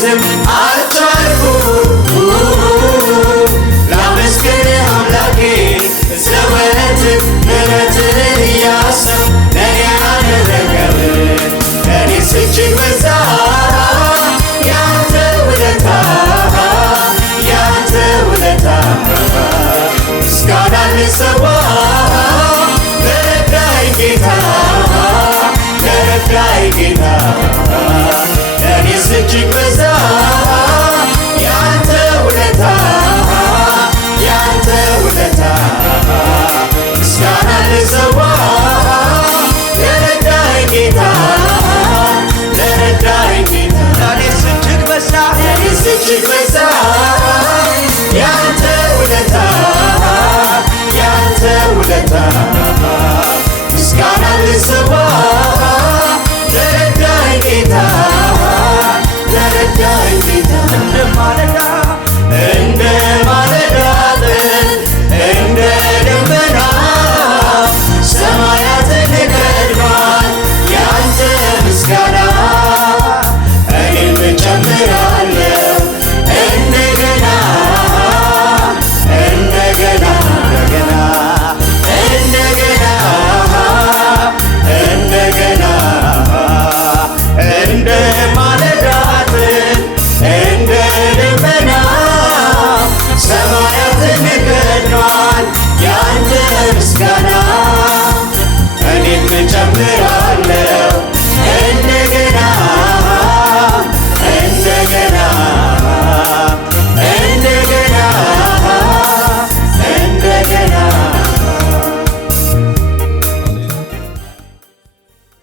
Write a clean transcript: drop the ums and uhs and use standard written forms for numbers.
ዝም አልቻልኩም ላመስግንህ አምላኬ ዘወትር ምሕረትህን እያሰብኩ ለኔ ያደረግህውን ለኔስ እጅግ በዛ ያንተ ውለታ ያንተ ውለታ ምስጋናን ልሰዋ ለረዳኝ ጌታ ለረዳኝ ጌታ ለኔስ እጅግ በዛ ያንተ ውለታ ያንተ ውለታ ምስጋናን ልሰዋ ለረዳኝ ጌታ